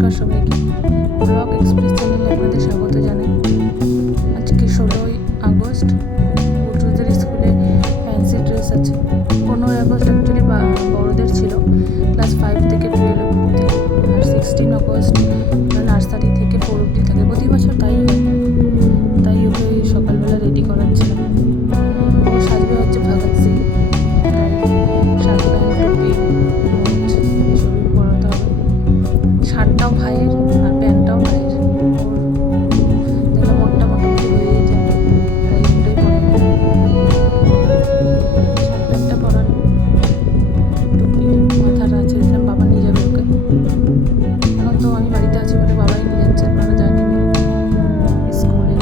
নমস্কার সবাইকে, blog express চ্যানেলে আপনাদের স্বাগত জানাই। আজকে 16ই আগস্ট, পুত্রদের স্কুলে ফ্যান্সি ড্রেস আছে। 15ই আগস্ট অ্যাকচুয়ালি বড়দের ছিল, ক্লাস 5 থেকে 12 অবধি, আর 16 আগস্ট নার্সারি থেকে 4 অবধি থাকে। প্রতি বছর তাই হয়, তাই ওকে সকালবেলা রেডি করাচ্ছিলাম। ও সাজবে হচ্ছে ভগৎ সিং, তাই শার্ট প্যান্ট টুপি মোজ এসবই পরাতে হবে। শার্টটাও ভাইয়ের আর প্যান্টটাও ভাইয়ের, দেখলাম মোটটা মোটামুটি হয়েই যায়, তাই ওটাই পরানো। শার্ট প্যান্টটা পরানো, টুপি মাথার আছে, দেখলাম বাবা নিয়ে যাবে ওকে। এখন তো আমি বাড়িতে আছি বলে বাবাই নিয়ে যাচ্ছে, আপনারা জানেন স্কুলে।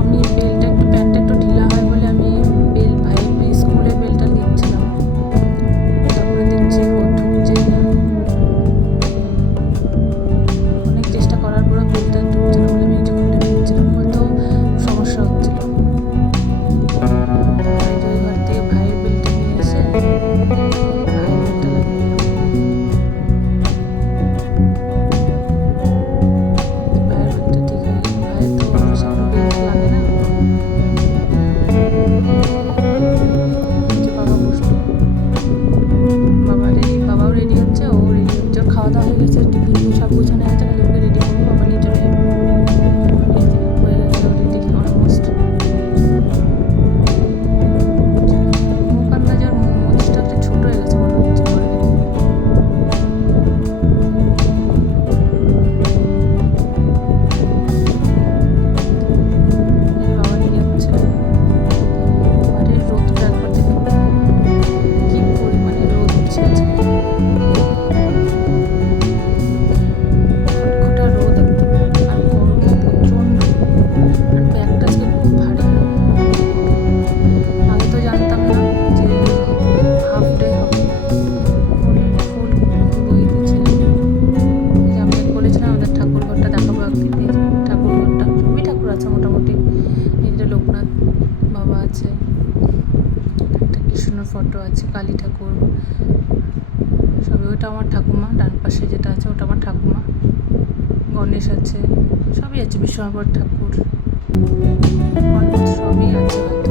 আমি বেলটা একটু প্যান্টটা একটু ঢিলা হয় বলে আমি ভাইয়ের স্কুলের বেলটা নিচ্ছিলাম, তারপরে দেখছি ও ঢুকছেই না। অনেক চেষ্টা করার পরে বেলটা ঢুকছে না বলে আমি এই যে খুলে নিচ্ছিলাম, বলতেও সমস্যা হচ্ছিল। তাই ওই ঘর থেকে ভাইয়ের বেলটা নিয়ে এসে ভাইয়ের বেলটা লাগিয়ে দিলাম। ভাইয়ের বেলটা ঠিক হয়ে গেল। ভাইয়ের তো অফিসে কোনো বেল্ট লাগে না। যে বাবা বসলো, বাবাও রেডি হচ্ছে, ও রেডি হচ্ছে। ওর খাওয়া দাওয়া হয়ে গেছে, টিফিন সব গুছানো হয়েছে, খালি ওকে রেডি করবো, বাবা নিয়ে চলে যাবে। এই যে হয়ে গেছে রেডি অলমোস্ট। মুখ আন্দাজের মোচটা একটু ছোটো হয়ে গেছে মনে হচ্ছে পরে দেখে। বাবা নিয়ে যাচ্ছে। বাইরে রোদটা একবার দেখুন, কি পরিমাণে রোদ উঠছে আজকে, খটখটা রোদ একদম, আর গরমও প্রচণ্ড। আর ব্যাগটা আজকে খুব ভারী। আগে তো জানতাম না যে হাফ ডে হবে, ফুল বই দিয়েছিলাম। এই যে আমি বলেছিলাম আমাদের ঠাকুরঘরটা দেখাবো একদিন। এই যে ঠাকুরঘরটা, সবই ঠাকুর আছে মোটামুটি। এই যে লোকনাথ বাবা আছে, একটা কৃষ্ণর ফটো আছে, কালী ঠাকুর সবই। ওটা আমার ঠাকুমা, ডান পাশে যেটা আছে ওটা আমার ঠাকুমা। গণেশ আছে, সবই আছে, বিশ্বকর্মা ঠাকুর অলমোস্ট সবই আছে হয়তো।